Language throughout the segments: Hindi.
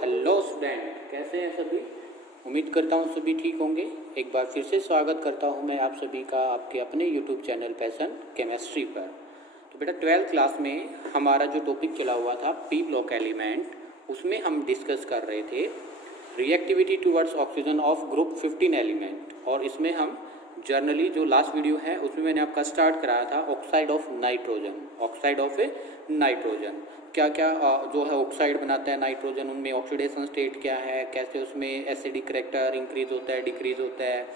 हेलो स्टूडेंट, कैसे हैं सभी। उम्मीद करता हूँ सभी ठीक होंगे। एक बार फिर से स्वागत करता हूँ मैं आप सभी का आपके अपने यूट्यूब चैनल पैशन केमिस्ट्री पर। तो बेटा 12th क्लास में हमारा जो टॉपिक चला हुआ था पी ब्लॉक एलिमेंट, उसमें हम डिस्कस कर रहे थे reactivity towards oxygen of group 15 element. और इसमें हम जर्नली जो लास्ट वीडियो है उसमें मैंने आपका स्टार्ट कराया था ऑक्साइड ऑफ नाइट्रोजन। क्या क्या जो है ऑक्साइड बनाता है नाइट्रोजन, उनमें ऑक्सीडेशन स्टेट क्या है, कैसे उसमें एसिडिक करेक्टर इंक्रीज होता है डिक्रीज होता है,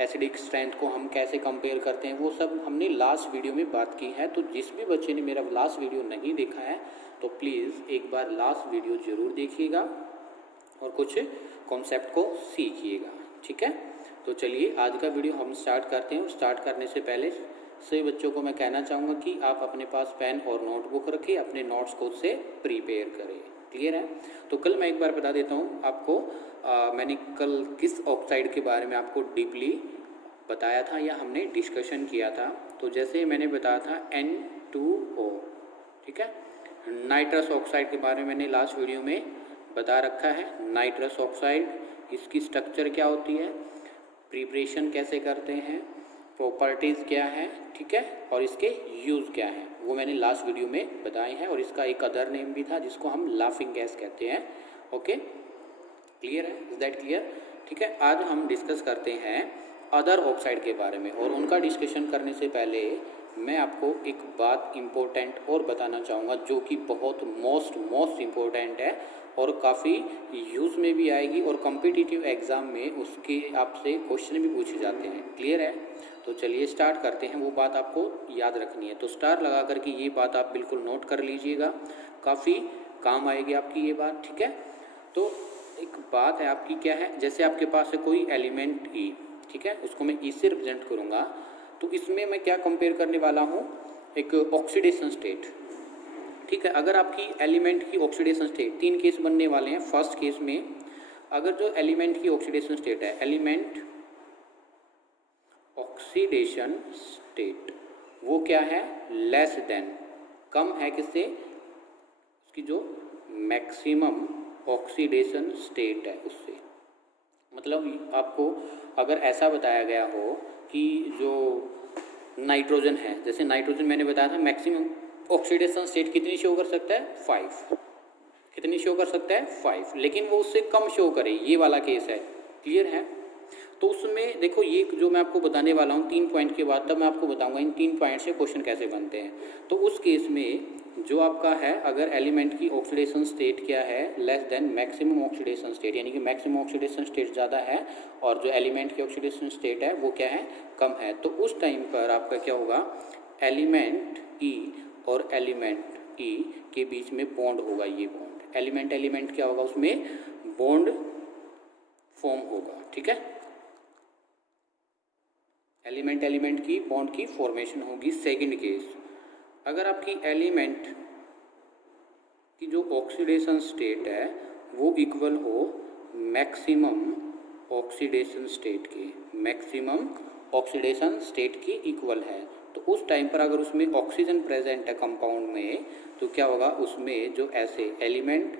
एसिडिक स्ट्रेंथ को हम कैसे कंपेयर करते हैं, वो सब हमने लास्ट वीडियो में बात की है। तो जिस भी बच्चे ने मेरा लास्ट वीडियो नहीं देखा है तो प्लीज़ एक बार लास्ट वीडियो ज़रूर देखिएगा और कुछ कॉन्सेप्ट को सीखिएगा, ठीक है। तो चलिए आज का वीडियो हम स्टार्ट करते हैं। स्टार्ट करने से पहले सभी बच्चों को मैं कहना चाहूँगा कि आप अपने पास पेन और नोटबुक रखें, अपने नोट्स को उससे प्रिपेयर करें। क्लियर है। तो कल मैं एक बार बता देता हूँ आपको, मैंने कल किस ऑक्साइड के बारे में आपको डीपली बताया था या हमने डिस्कशन किया था। तो जैसे मैंने बताया था N2O, ठीक है। नाइट्रस ऑक्साइड के बारे में मैंने लास्ट वीडियो में बता रखा है। नाइट्रस ऑक्साइड, इसकी स्ट्रक्चर क्या होती है, प्रिपरेशन कैसे करते हैं, प्रॉपर्टीज़ क्या है, ठीक है, और इसके यूज़ क्या है, वो मैंने लास्ट वीडियो में बताए हैं। और इसका एक अदर नेम भी था जिसको हम लाफिंग गैस कहते हैं। ओके, क्लियर है, इज दैट क्लियर। ठीक है, आज हम डिस्कस करते हैं अदर ऑक्साइड के बारे में। और उनका डिस्कशन करने से पहले मैं आपको एक बात इम्पोर्टेंट और बताना चाहूँगा जो कि बहुत मोस्ट इम्पोर्टेंट है और काफ़ी यूज़ में भी आएगी और कॉम्पिटिटिव एग्ज़ाम में उसके आपसे क्वेश्चन भी पूछे जाते हैं। क्लियर है। तो चलिए स्टार्ट करते हैं। वो बात आपको याद रखनी है, तो स्टार लगा करके ये बात आप बिल्कुल नोट कर लीजिएगा, काफ़ी काम आएगी आपकी ये बात, ठीक है। तो एक बात है आपकी, क्या है, जैसे आपके पास है कोई एलिमेंट ई, ठीक है, उसको मैं ई से रिप्रेजेंट करूँगा। तो इसमें मैं क्या कंपेयर करने वाला हूँ, एक ऑक्सीडेशन स्टेट, ठीक है। अगर आपकी एलिमेंट की ऑक्सीडेशन स्टेट, तीन केस बनने वाले हैं। फर्स्ट केस में अगर जो एलिमेंट की ऑक्सीडेशन स्टेट है, एलिमेंट ऑक्सीडेशन स्टेट, वो क्या है, लेस देन, कम है किससे, उसकी जो मैक्सिमम ऑक्सीडेशन स्टेट है उससे। मतलब आपको अगर ऐसा बताया गया हो कि जो नाइट्रोजन है, जैसे नाइट्रोजन मैंने बताया था मैक्सिमम ऑक्सीडेशन स्टेट कितनी शो कर सकता है, 5। कितनी शो कर सकता है, 5, लेकिन वो उससे कम शो करे, ये वाला केस है। क्लियर है। तो उसमें देखो, ये जो मैं आपको बताने वाला हूँ 3 पॉइंट के बाद, तब मैं आपको बताऊंगा इन 3 पॉइंट से क्वेश्चन कैसे बनते हैं। तो उस केस में जो आपका है, अगर एलिमेंट की ऑक्सीडेशन स्टेट क्या है, less than maximum oxidation state, यानी कि मैक्सिमम ऑक्सीडेशन स्टेट ज़्यादा है और जो एलिमेंट की ऑक्सीडेशन स्टेट है वो क्या है, कम है। तो उस टाइम पर आपका क्या होगा, एलिमेंट ई और एलिमेंट ई के बीच में बॉन्ड होगा। ये बॉन्ड एलिमेंट क्या होगा, उसमें बॉन्ड फॉर्म होगा, ठीक है। एलिमेंट की बॉन्ड की फॉर्मेशन होगी। सेकंड केस, अगर आपकी एलिमेंट की जो ऑक्सीडेशन स्टेट है वो इक्वल हो मैक्सिमम ऑक्सीडेशन स्टेट के, मैक्सिमम ऑक्सीडेशन स्टेट की इक्वल है, तो उस टाइम पर अगर उसमें ऑक्सीजन प्रेजेंट है कंपाउंड में, तो क्या होगा, उसमें जो ऐसे element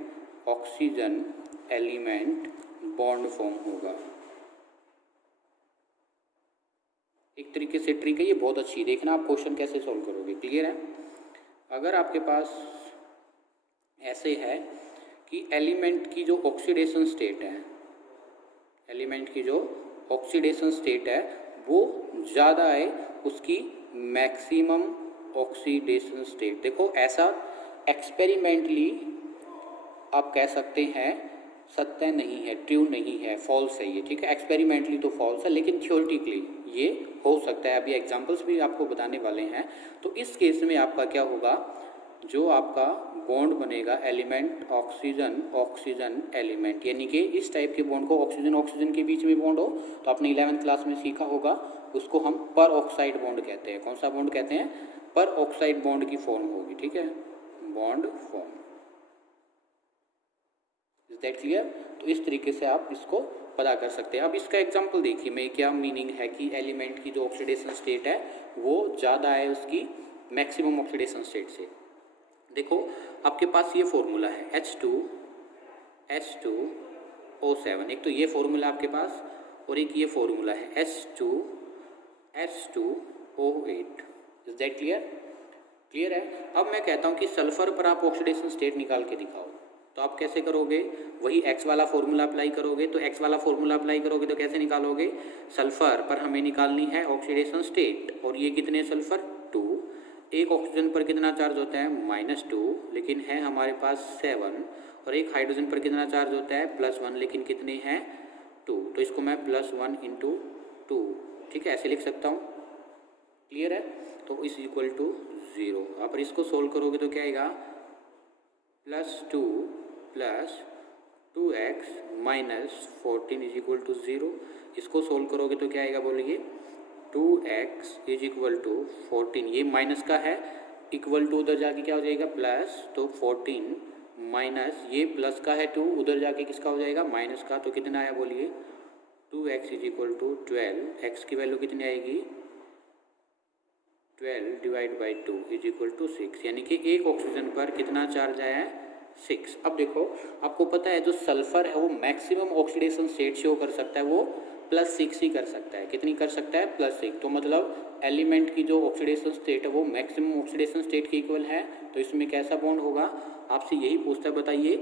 oxygen element bond form होगा। एक तरीके से ट्रिक है ये, बहुत अच्छी, देखना आप क्वेश्चन कैसे सॉल्व करोगे। क्लियर है। अगर आपके पास ऐसे है कि एलिमेंट की जो ऑक्सीडेशन स्टेट है, एलिमेंट की जो ऑक्सीडेशन स्टेट है वो ज़्यादा है उसकी मैक्सिमम ऑक्सीडेशन स्टेट। देखो ऐसा एक्सपेरिमेंटली आप कह सकते हैं सत्य नहीं है, ट्रू नहीं है, फॉल्स है ये, ठीक है। एक्सपेरिमेंटली तो फॉल्स है, लेकिन थ्योरेटिकली ये हो सकता है। अभी एग्जांपल्स भी आपको बताने वाले हैं। तो इस केस में आपका क्या होगा, जो आपका बॉन्ड बनेगा एलिमेंट ऑक्सीजन एलिमेंट, यानी कि इस टाइप के बॉन्ड को ऑक्सीजन के बीच में बॉन्ड हो, तो आपने 11th क्लास में सीखा होगा, उसको हम पर ऑक्साइड बॉन्ड कहते हैं। कौन सा बॉन्ड कहते हैं, पर ऑक्साइड बॉन्ड की फॉर्म होगी, ठीक है, bond form. Is that clear. तो इस तरीके से आप इसको पता कर सकते हैं। अब इसका एग्जांपल देखिए, मैं क्या मीनिंग है कि एलिमेंट की जो ऑक्सीडेशन स्टेट है वो ज़्यादा है उसकी मैक्सिमम ऑक्सीडेशन स्टेट से। देखो आपके पास ये फॉर्मूला है H2O7। एक तो ये फॉर्मूला आपके पास और एक ये फॉर्मूला है H2O8। Is that clear? Clear है। अब मैं कहता हूँ कि सल्फर पर आप ऑक्सीडेशन स्टेट निकाल के दिखाओ, तो आप कैसे करोगे? वही X वाला फॉर्मूला अप्लाई करोगे। तो X वाला फॉर्मूला अप्लाई करोगे तो कैसे निकालोगे? सल्फर पर हमें निकालनी है ऑक्सीडेशन स्टेट, और ये कितने सल्फर? 2। एक ऑक्सीजन पर कितना चार्ज होता है? -2, लेकिन है हमारे पास 7। और एक हाइड्रोजन पर कितना चार्ज होता है? +1, लेकिन कितने हैं? 2। तो इसको मैं +1 × 2, ठीक है, ऐसे लिख सकता हूँ। क्लियर है? तो इस इक्वल टू 0। आप इसको सोल्व करोगे तो क्या आएगा? +2 + 2x - 14 = 0। इसको सोल्व करोगे तो क्या आएगा बोलिए? 2x = 14। ये माइनस का है, इक्वल टू उधर जाके क्या हो जाएगा? प्लस। तो 14 माइनस ये प्लस का है 2, उधर जाके किसका हो जाएगा? माइनस का। तो कितना आया बोलिए? 2x = 12। x की वैल्यू कितनी आएगी? 12 / 2 = 6। यानी कि एक ऑक्सीजन पर कितना चार्ज आया है? 6। अब देखो, आपको पता है जो सल्फर है वो मैक्सिमम ऑक्सीडेशन स्टेट शो कर सकता है, वो +6 ही कर सकता है। कितनी कर सकता है? +6। तो मतलब एलिमेंट की जो ऑक्सीडेशन स्टेट है वो मैक्सिमम ऑक्सीडेशन स्टेट के इक्वल है। तो इसमें कैसा बॉन्ड होगा? आपसे यही पूछता है, बताइए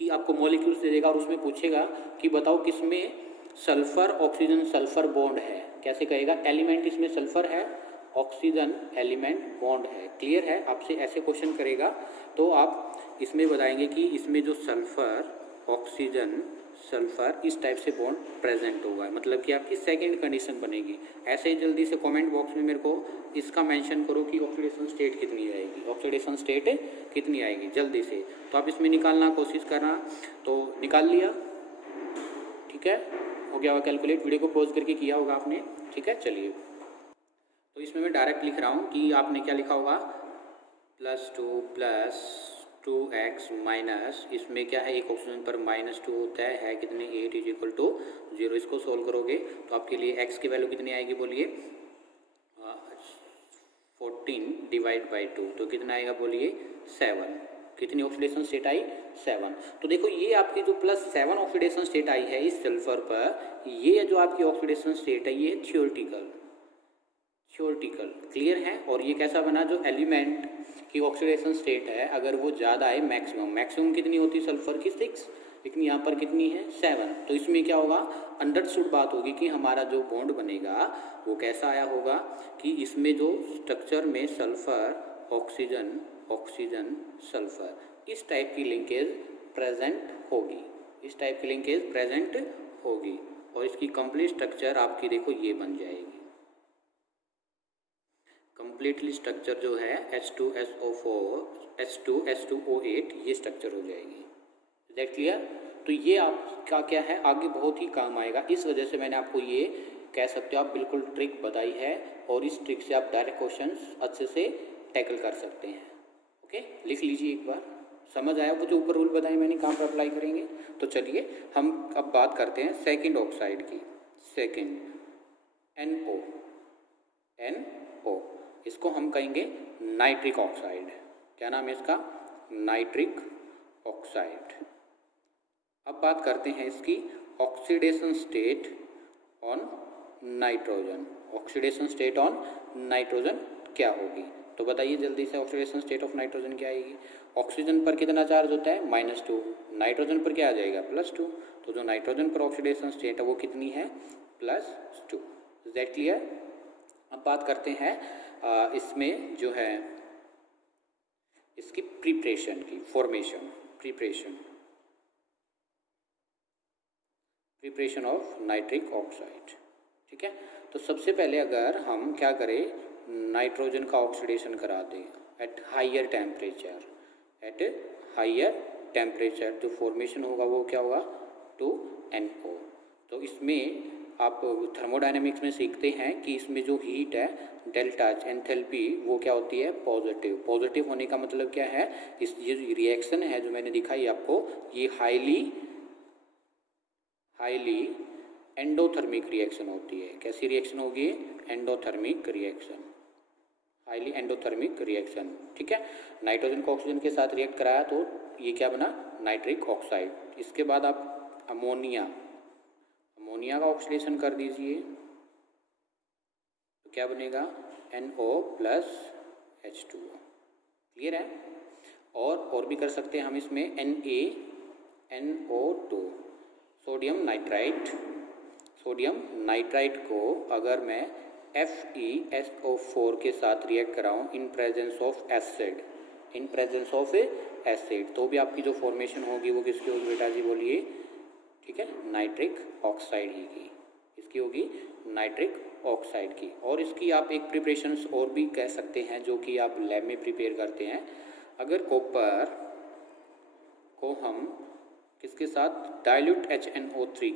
कि आपको मॉलिक्यूल्स दे देगा और उसमें पूछेगा कि बताओ किसमें सल्फर ऑक्सीजन सल्फर बॉन्ड है। कैसे कहेगा? एलिमेंट इसमें सल्फर है, ऑक्सीजन एलिमेंट बॉन्ड है। क्लियर है? आपसे ऐसे क्वेश्चन करेगा तो आप इसमें बताएंगे कि इसमें जो सल्फर ऑक्सीजन सल्फर इस टाइप से बॉन्ड प्रेजेंट होगा, मतलब कि आपकी सेकंड कंडीशन बनेगी। ऐसे ही जल्दी से कमेंट बॉक्स में मेरे को इसका मेंशन करो कि ऑक्सीडेशन स्टेट कितनी आएगी, ऑक्सीडेशन स्टेट कितनी आएगी जल्दी से। तो आप इसमें निकालना कोशिश करना। तो निकाल लिया? ठीक है, हो गया होगा कैलकुलेट। वीडियो को पॉज करके किया होगा आपने, ठीक है। चलिए, तो इसमें मैं डायरेक्ट लिख रहा हूँ कि आपने क्या लिखा होगा? +2 + 2x माइनस, इसमें क्या है? एक ऑक्सीजन पर -2 होता है कितने? 8 = 0। इसको सोल्व करोगे तो आपके लिए x की वैल्यू कितनी आएगी बोलिए? 14 / 2। तो कितना आएगा बोलिए? 7। कितनी ऑक्सीडेशन स्टेट आई? 7। तो देखो ये आपकी जो +7 ऑक्सीडेशन स्टेट आई है इस सल्फर पर, ये जो आपकी ऑक्सीडेशन स्टेट है ये थ्योरेटिकल। क्लियर है? और ये कैसा बना? जो एलिमेंट की ऑक्सीडेशन स्टेट है अगर वो ज़्यादा है, मैक्सिमम कितनी होती है सल्फर की? 6, लेकिन यहाँ पर कितनी है? 7। तो इसमें क्या होगा? अंडरस्टूड बात होगी कि हमारा जो बॉन्ड बनेगा वो कैसा आया होगा कि इसमें जो स्ट्रक्चर में सल्फर ऑक्सीजन ऑक्सीजन सल्फर इस टाइप की लिंकेज प्रेजेंट होगी, इस टाइप की लिंकेज प्रेजेंट होगी। और इसकी कंप्लीट स्ट्रक्चर आपकी देखो ये बन जाएगी। कंप्लीटली स्ट्रक्चर जो है H2SO4 H2SO8 ये स्ट्रक्चर हो जाएगी। That clear? तो ये आपका क्या है? आगे बहुत ही काम आएगा। इस वजह से मैंने आपको ये कह सकते हो आप बिल्कुल ट्रिक बताई है, और इस ट्रिक से आप डायरेक्ट क्वेश्चंस अच्छे से टैकल कर सकते हैं। ओके, लिख लीजिए एक बार। समझ आया? वो जो ऊपर रूल बताए मैंने कहाँ पर अप्लाई करेंगे। तो चलिए हम अब बात करते हैं सेकेंड ऑक्साइड की। सेकेंड NO, इसको हम कहेंगे नाइट्रिक ऑक्साइड। क्या नाम है इसका? Nitric oxide. अब बात करते हैं इसकी oxidation state on nitrogen. Oxidation state on nitrogen क्या होगी? तो बताइए जल्दी से, ऑक्सीडेशन स्टेट ऑफ नाइट्रोजन क्या आएगी? ऑक्सीजन पर कितना चार्ज होता है? -2। नाइट्रोजन पर क्या आ जाएगा? +2। तो जो नाइट्रोजन पर ऑक्सीडेशन स्टेट है वो कितनी है? +2। Is that clear? अब बात करते हैं इसमें जो है इसकी प्रिपरेशन की, formation, preparation of nitric oxide. ठीक है, तो सबसे पहले अगर हम क्या करें, नाइट्रोजन का ऑक्सीडेशन करा दें एट हाइयर टेम्परेचर, जो फॉर्मेशन होगा वो क्या होगा? 2NO। तो इसमें आप थर्मोडायनेमिक्स में सीखते हैं कि इसमें जो हीट है डेल्टा एंथैल्पी वो क्या होती है? पॉजिटिव होने का मतलब क्या है? ये जो रिएक्शन है जो मैंने दिखाई आपको, ये हाईली एंडोथर्मिक रिएक्शन होती है। कैसी रिएक्शन होगी? Endothermic reaction, highly endothermic reaction. ठीक है, नाइट्रोजन को ऑक्सीजन के साथ रिएक्ट कराया तो ये क्या बना? Nitric oxide. इसके बाद आप अमोनिया का ऑक्सीडेशन कर दीजिए तो क्या बनेगा NO+H2O। क्लियर है? और भी कर सकते हैं हम इसमें NaNO2 सोडियम नाइट्राइट को अगर मैं FeSO4 के साथ रिएक्ट कराऊं इन प्रेजेंस ऑफ एसिड तो भी आपकी जो फॉर्मेशन होगी वो किसकी होगी बेटा जी बोलिए? ठीक है, नाइट्रिक ऑक्साइड ही की, इसकी होगी नाइट्रिक ऑक्साइड की। और इसकी आप एक प्रिपरेशंस और भी कह सकते हैं जो कि आप लैब में प्रिपेयर करते हैं। अगर कॉपर को हम किसके साथ डाइल्यूट HNO3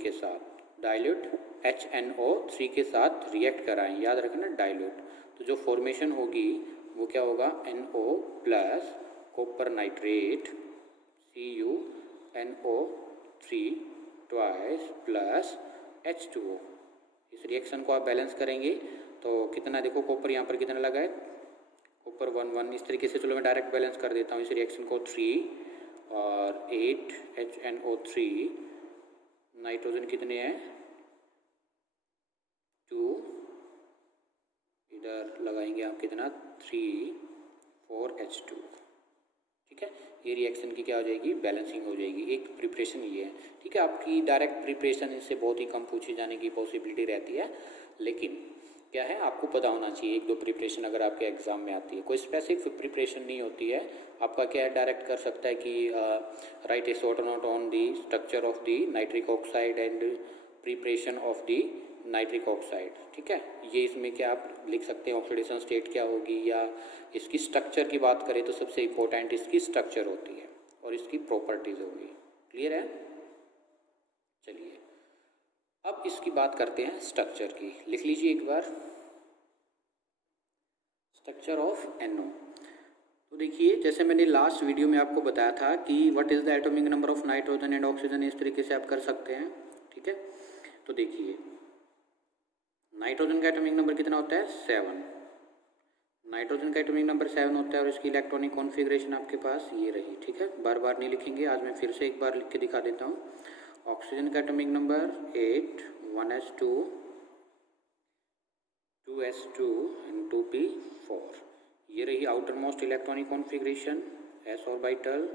के साथ रिएक्ट कराएं, याद रखना डाइल्यूट, तो जो फॉर्मेशन होगी वो क्या होगा NO plus copper nitrate CuNO3 twice plus H2O। इस रिएक्शन को आप बैलेंस करेंगे तो कितना, देखो कॉपर यहाँ पर कितना लगा है, कॉपर 1 इस तरीके से। चलो मैं डायरेक्ट बैलेंस कर देता हूँ इस रिएक्शन को, 3 और 8 HNO3, नाइट्रोजन कितने हैं 2, इधर लगाएंगे आप कितना 3 4 H2। ठीक है, ये रिएक्शन की क्या हो जाएगी, बैलेंसिंग हो जाएगी। एक प्रिपरेशन ये है। ठीक है, आपकी डायरेक्ट प्रिपरेशन इससे बहुत ही कम पूछे जाने की पॉसिबिलिटी रहती है, लेकिन क्या है आपको पता होना चाहिए एक दो प्रिपरेशन अगर आपके एग्जाम में आती है। कोई स्पेसिफिक प्रिपरेशन नहीं होती है, आपका क्या है डायरेक्ट कर सकता है कि right A short note on the structure of the nitric oxide and preparation of the nitric oxide. ठीक है, ये इसमें क्या आप लिख सकते हैं ऑक्सीडेशन स्टेट क्या होगी, या इसकी स्ट्रक्चर की बात करें तो सबसे इम्पोर्टेंट इसकी स्ट्रक्चर होती है और इसकी प्रॉपर्टीज होगी। क्लियर है? चलिए अब इसकी बात करते हैं स्ट्रक्चर की। लिख लीजिए एक बार, स्ट्रक्चर ऑफ NO। तो देखिए जैसे मैंने लास्ट वीडियो में आपको बताया था कि what is the atomic number of nitrogen and oxygen, इस तरीके से आप कर सकते हैं। ठीक है, तो देखिए नाइट्रोजन का एटॉमिक नंबर कितना होता है 7, नाइट्रोजन का एटॉमिक नंबर 7 होता है और इसकी इलेक्ट्रॉनिक कॉन्फ़िगरेशन आपके पास ये रही। ठीक है, बार बार नहीं लिखेंगे, आज मैं फिर से एक बार लिख के दिखा देता हूँ। ऑक्सीजन का atomic number 8, 1s2, 2s2 and 2p4। ये रही outer most electronic configuration, s orbital,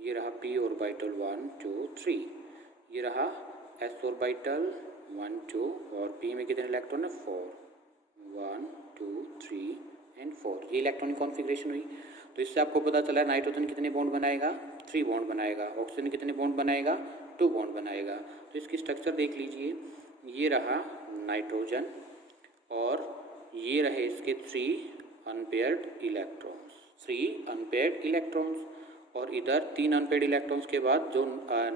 ये रहा p ऑर्बिटल 1 2 3, ये रहा s ऑर्बिटल 1 2 और p में कितने इलेक्ट्रॉन है 4, 1 2 3 एंड 4। ये इलेक्ट्रॉनिक कॉन्फ़िगरेशन हुई। तो इससे आपको पता चला नाइट्रोजन कितने बॉन्ड बनाएगा 3 बॉन्ड बनाएगा, ऑक्सीजन कितने बॉन्ड बनाएगा 2 बॉन्ड बनाएगा। तो इसकी स्ट्रक्चर देख लीजिए, ये रहा नाइट्रोजन और ये रहे इसके 3 अनपेयर्ड इलेक्ट्रॉन्स और इधर 3 अनपेयर्ड इलेक्ट्रॉन्स के बाद जो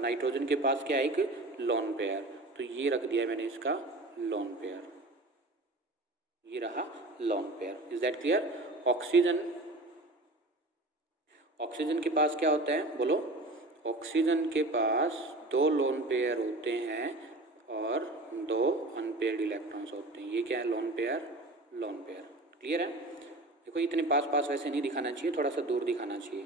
नाइट्रोजन के पास क्या है एक लोन पेयर, तो ये रख दिया मैंने इसका लोन पेयर, ये रहा lone pair. Is that clear? Oxygen के पास क्या होता है बोलो? ऑक्सीजन के पास 2 लोन पेयर होते हैं और 2 अनपेयर्ड इलेक्ट्रॉन्स होते हैं। ये क्या है लोन पेयर। क्लियर है? देखो इतने पास वैसे नहीं दिखाना चाहिए, थोड़ा सा दूर दिखाना चाहिए।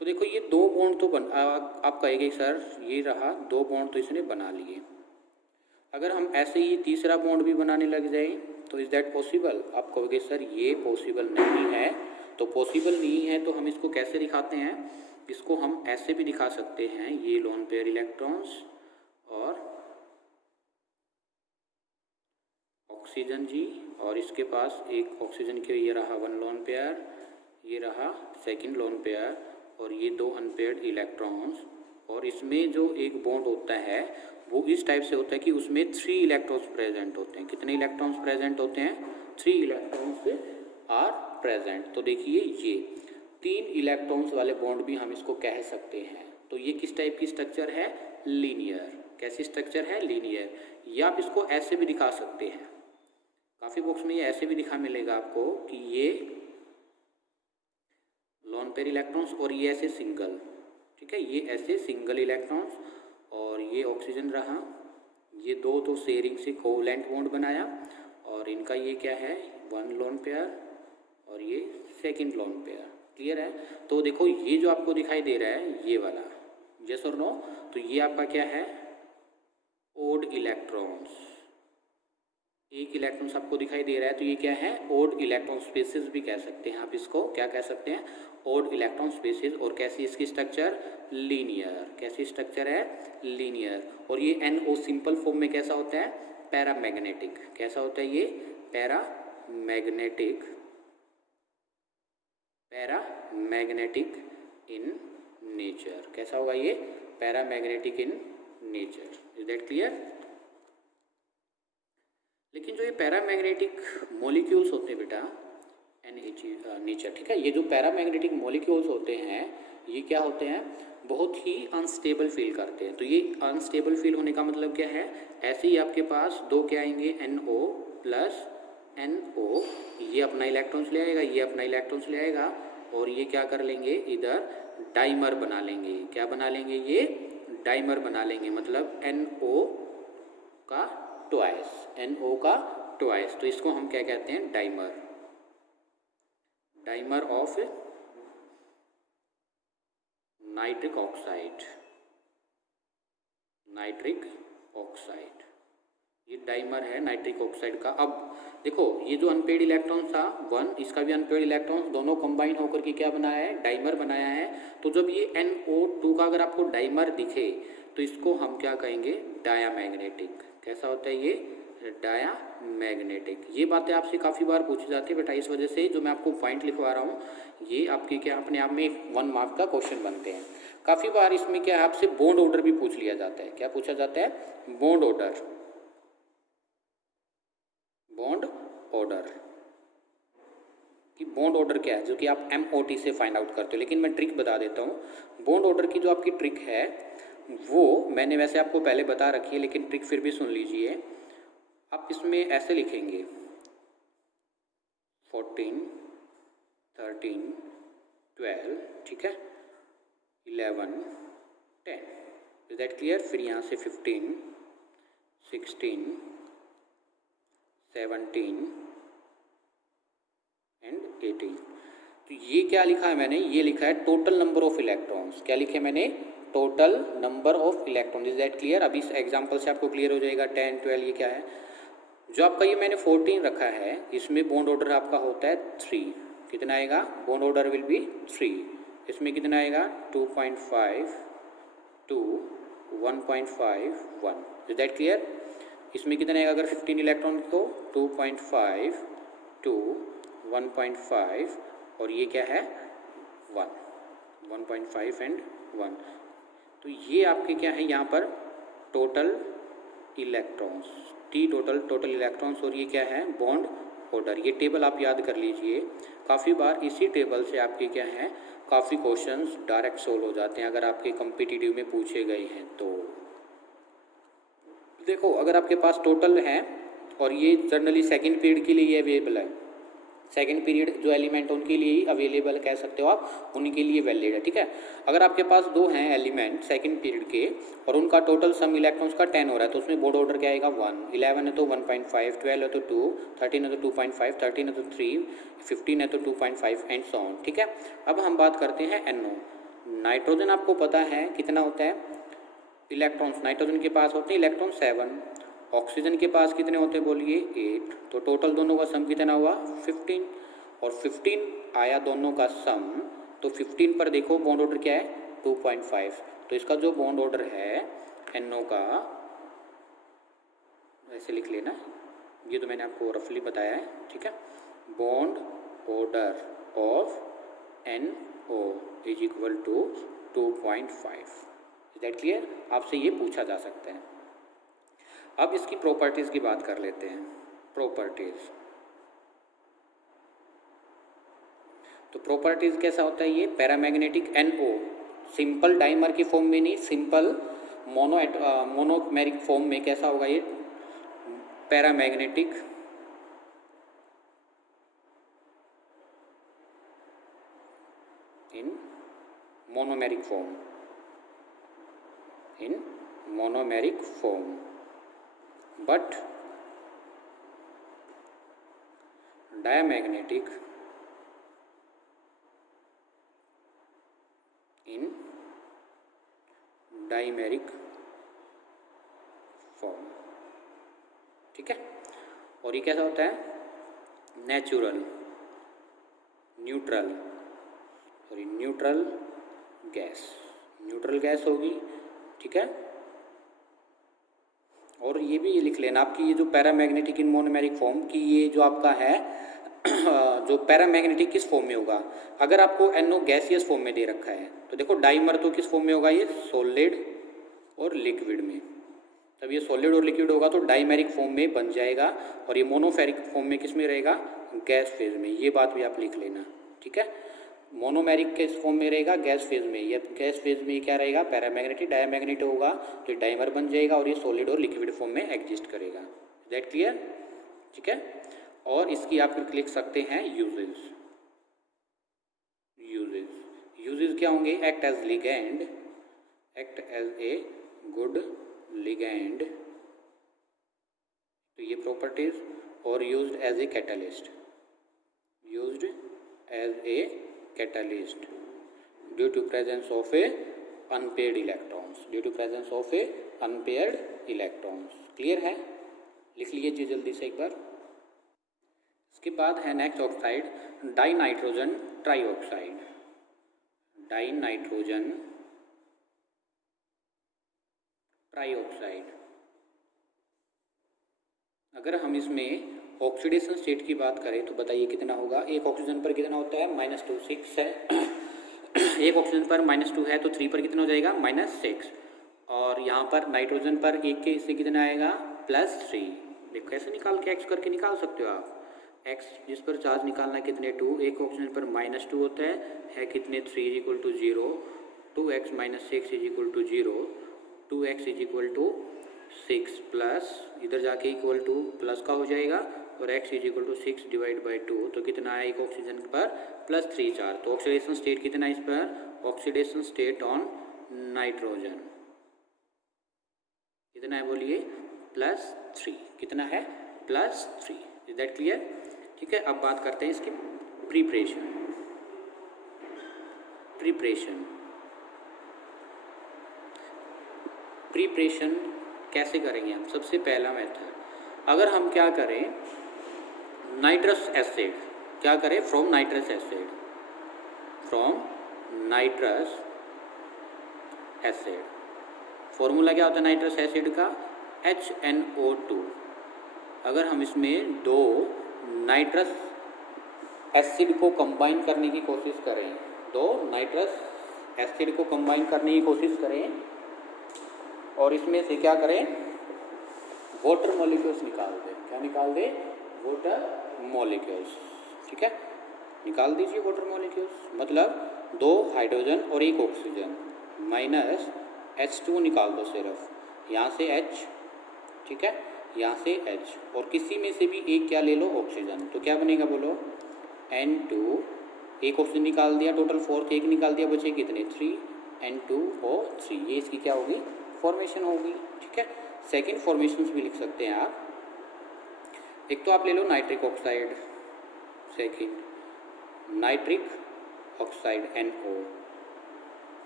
तो देखो ये 2 बॉन्ड तो आप कहेंगे सर ये रहा 2 बॉन्ड तो इसने बना लिए, अगर हम ऐसे ही तीसरा बॉन्ड भी बनाने लग जाए तो इज़ दैट पॉसिबल? आप कहोगे सर ये पॉसिबल नहीं है। तो पॉसिबल नहीं है तो हम इसको कैसे दिखाते हैं? इसको हम ऐसे भी दिखा सकते हैं, ये लोन पेयर इलेक्ट्रॉन्स और ऑक्सीजन जी, और इसके पास एक ऑक्सीजन के ये रहा 1 लोन पेयर, ये रहा 2nd लोन पेयर और ये 2 अनपेयर्ड इलेक्ट्रॉन्स। और इसमें जो एक बॉन्ड होता है वो इस टाइप से होता है कि उसमें 3 इलेक्ट्रॉन्स प्रेजेंट होते हैं। कितने इलेक्ट्रॉन्स प्रेजेंट होते हैं? 3 इलेक्ट्रॉन्स आर प्रेजेंट। तो देखिए ये 3 इलेक्ट्रॉन्स वाले बॉन्ड भी हम इसको कह सकते हैं। तो ये किस टाइप की स्ट्रक्चर है? लीनियर। कैसी स्ट्रक्चर है? लीनियर। या आप इसको ऐसे भी दिखा सकते हैं, काफ़ी बुक्स में ये ऐसे भी दिखा मिलेगा आपको कि ये लोन पेयर इलेक्ट्रॉन्स और ये ऐसे सिंगल, ठीक है, ये ऐसे सिंगल इलेक्ट्रॉन्स और ये ऑक्सीजन रहा, ये 2 तो शेयरिंग से कोवैलेंट बॉन्ड बनाया और इनका ये क्या है 1 लोन पेयर और ये 2nd लोन पेयर। क्लियर है? तो देखो ये जो आपको दिखाई दे रहा है ये वाला यस और नो? तो ये आपका क्या है, ओड इलेक्ट्रॉन्स। एक इलेक्ट्रॉन्स आपको दिखाई दे रहा है तो ये क्या है, ओड इलेक्ट्रॉन स्पेसिस भी कह सकते हैं आप इसको, क्या कह सकते हैं, ओड इलेक्ट्रॉन स्पेसिस। और कैसी इसकी स्ट्रक्चर, लीनियर। कैसी स्ट्रक्चर है, लीनियर। और ये NO सिंपल फॉर्म में कैसा होता है, पैरामैग्नेटिक। कैसा होता है ये, पैरामैग्नेटिक, पैरामैग्नेटिक इन नेचर। कैसा होगा ये, paramagnetic in nature. Is that clear? लेकिन जो ये पैरामैग्नेटिक मॉलिक्यूल्स होते हैं बेटा, नेचर, ठीक है, ये जो पैरामैग्नेटिक मॉलिक्यूल्स होते हैं ये क्या होते हैं, बहुत ही अनस्टेबल फील करते हैं। तो ये अनस्टेबल फील होने का मतलब क्या है, ऐसे ही आपके पास दो क्या आएंगे, NO प्लस NO, ये अपना इलेक्ट्रॉन्स ले आएगा, ये अपना इलेक्ट्रॉन्स ले आएगा, और ये क्या कर लेंगे, इधर डाइमर बना लेंगे। क्या बना लेंगे, ये डाइमर बना लेंगे, मतलब NO का ट्वाइस, NO का ट्वाइस। तो इसको हम क्या कहते हैं, dimer, dimer of nitric oxide, nitric oxide, ये डाइमर है नाइट्रिक ऑक्साइड का। अब देखो ये जो अनपेड इलेक्ट्रॉन था 1, इसका भी अनपेड इलेक्ट्रॉन, दोनों कंबाइन होकर के क्या बनाया है, डाइमर बनाया है। तो जब ये NO2 का अगर आपको डाइमर दिखे तो इसको हम क्या कहेंगे, डायामैग्नेटिक। कैसा होता है ये, डायामैग्नेटिक। ये बातें आपसे काफ़ी बार पूछी जाती है बेटा, इस वजह से जो मैं आपको पॉइंट लिखवा रहा हूँ ये आपके क्या अपने आप में 1 मार्क का क्वेश्चन बनते हैं। काफ़ी बार इसमें क्या है, आपसे बॉन्ड ऑर्डर भी पूछ लिया जाता है। क्या पूछा जाता है, बॉन्ड ऑर्डर, बॉन्ड ऑर्डर, कि बॉन्ड ऑर्डर क्या है, जो कि आप MOT से फाइंड आउट करते हो। लेकिन मैं ट्रिक बता देता हूँ, बॉन्ड ऑर्डर की जो आपकी ट्रिक है वो मैंने वैसे आपको पहले बता रखी है, लेकिन ट्रिक फिर भी सुन लीजिए। आप इसमें ऐसे लिखेंगे 14, 13, 12, ठीक है, 11, 10, इज दैट क्लियर? फिर यहाँ से 15, 16, 17 एंड 18। तो ये क्या लिखा है मैंने, ये लिखा है टोटल नंबर ऑफ इलेक्ट्रॉन्स। क्या लिखे मैंने, total number of electron. Is that clear? अभी इस एग्जांपल से आपको क्लियर हो जाएगा। 10, 12 ये क्या है, जो आपका ये मैंने 14 रखा है, इसमें बॉन्ड ऑर्डर आपका होता है 3। कितना आएगा, बॉन्ड ऑर्डर विल बी 3। इसमें कितना आएगा, 2.5 टू 1.5, 1। Is that clear? इसमें कितना आएगा, अगर 15 इलेक्ट्रॉन को 2.5 टू 1.5, और ये क्या है 1, 1.5 एंड 1। तो ये आपके क्या है यहाँ पर total electrons, T total electrons, और ये क्या है बॉन्ड ऑर्डर। ये टेबल आप याद कर लीजिए, काफ़ी बार इसी टेबल से आपके क्या है काफ़ी क्वेश्चंस डायरेक्ट सोल्व हो जाते हैं अगर आपके कॉम्पिटिटिव में पूछे गए हैं तो। देखो अगर आपके पास टोटल है, और ये जनरली सेकंड पीरियड के लिए ये अवेलेबल है, सेकंड पीरियड जो एलिमेंट उनके लिए ही अवेलेबल कह सकते हो आप, उनके लिए वैलिड है, ठीक है। अगर आपके पास दो हैं एलिमेंट सेकंड पीरियड के और उनका टोटल सम इलेक्ट्रॉन्स का 10 हो रहा है, तो उसमें बोर्ड ऑर्डर क्या आएगा 1, 11 है तो 1.5, 12 है तो 2, 13 है तो 2.5, 13 है तो 3, 15 है तो 2.5 एंड सो ऑन, ठीक है। अब हम बात करते हैं NO। नाइट्रोजन आपको पता है कितना होता है इलेक्ट्रॉन्स, नाइट्रोजन के पास होते हैं इलेक्ट्रॉन 7, ऑक्सीजन के पास कितने होते हैं बोलिए 8, तो टोटल दोनों का सम कितना हुआ 15, और 15 आया दोनों का सम, तो 15 पर देखो बॉन्ड ऑर्डर क्या है 2.5, तो इसका जो बॉन्ड ऑर्डर है NO का ऐसे लिख लेना, ये तो मैंने आपको रफली बताया है, ठीक है। Bond order of NO is equal to 2.5। Is that clear? आपसे ये पूछा जा सकता है। अब इसकी प्रॉपर्टीज़ की बात कर लेते हैं। प्रॉपर्टीज़, तो प्रॉपर्टीज़ कैसा होता है ये पैरामैग्नेटिक NO सिंपल डाइमर की फॉर्म में नहीं, सिंपल मोनोमेरिक फॉर्म में कैसा होगा ये paramagnetic in monomeric form, in monomeric form, but diamagnetic in dimeric form, ठीक है। और ये कैसा होता है, natural, neutral, sorry neutral gas, neutral gas होगी, ठीक है। और ये भी ये लिख लेना आपकी ये जो पैरामैग्नेटिक इन मोनोमेरिक फॉर्म की, ये जो आपका है जो पैरामैग्नेटिक किस फॉर्म में होगा, अगर आपको NO गैसियस फॉर्म में दे रखा है तो देखो डाइमर तो किस फॉर्म में होगा, ये सॉलिड और लिक्विड में। तब ये सॉलिड और लिक्विड होगा तो डाइमेरिक फॉर्म में बन जाएगा, और ये मोनोफेरिक फॉर्म में किस में रहेगा, गैस फेज में। ये बात भी आप लिख लेना, ठीक है। मोनोमेरिक किस फॉर्म में रहेगा, गैस फेज में। ये गैस फेज में क्या रहेगा, पैरामैग्नेटिक। डायमैग्नेटिक होगा तो ये डाइमर बन जाएगा और ये सॉलिड और लिक्विड फॉर्म में एग्जिस्ट करेगा। दैट क्लियर, ठीक है। और इसकी आप लिख सकते हैं यूजेस। यूजेस क्या होंगे, act as ligand, act as a good ligand, तो ये प्रॉपर्टीज। और used as a catalyst, used as a catalyst due to presence of a unpaired electrons, due to presence of a unpaired electrons. Clear है, लिख लीजिए जल्दी से एक बार। इसके बाद है next oxide, die nitrogen trioxide, die nitrogen trioxide. अगर हम इसमें ऑक्सीडेशन स्टेट की बात करें तो बताइए कितना होगा। एक ऑक्सीजन पर कितना होता है, -2, 6 है। एक ऑक्सीजन पर -2 है तो 3 पर कितना हो जाएगा, -6। और यहाँ पर नाइट्रोजन पर एक के इससे कितना आएगा, +3। देखो कैसे निकाल के एक्स करके निकाल सकते हो आप। एक्स जिस पर चार्ज निकालना है कितने, 2। एक ऑक्सीजन पर -2 होता है कितने, 3 = 0। 2x - 6 = 0। 2x = 6 प्लस इधर जाके इक्वल टू प्लस का हो जाएगा, और x = 6 / 2 तो कितना है, एक ऑक्सीजन पर +3 चार्ज। तो ऑक्सीडेशन स्टेट कितना है इस पर, ऑक्सीडेशन स्टेट ऑन नाइट्रोजन कितना है बोलिए, +3। कितना है, +3। इज दैट क्लियर, ठीक है। अब बात करते हैं इसकी प्रिपरेशन। प्रिपरेशन कैसे करेंगे हम, सबसे पहला मेथड, अगर हम क्या करें, नाइट्रस एसिड, क्या करें, from nitrous acid, from nitrous acid. Formula क्या होता है नाइट्रस एसिड का, HNO2। अगर हम इसमें 2 नाइट्रस एसिड को कंबाइन करने की कोशिश करें, 2 नाइट्रस एसिड को कंबाइन करने की कोशिश करें और इसमें से क्या करें, वाटर मॉलिक्यूल्स निकाल दें। क्या निकाल दें, वाटर मॉलिक्यूल्स, ठीक है। निकाल दीजिए वाटर मॉलिक्यूल्स, मतलब 2 हाइड्रोजन और 1 ऑक्सीजन, -H2 निकाल दो सिर्फ, यहाँ से H, ठीक है, यहाँ से H, और किसी में से भी एक क्या ले लो, ऑक्सीजन। तो क्या बनेगा बोलो, N2, एक ऑक्सीजन निकाल दिया, टोटल 4, 1 निकाल दिया, बचे कितने, 3, N2O3। ये इसकी क्या होगी, फॉर्मेशन होगी, ठीक है। सेकेंड फॉर्मेशंस भी लिख सकते हैं आप, एक तो आप ले लो nitric oxide, second nitric oxide NO,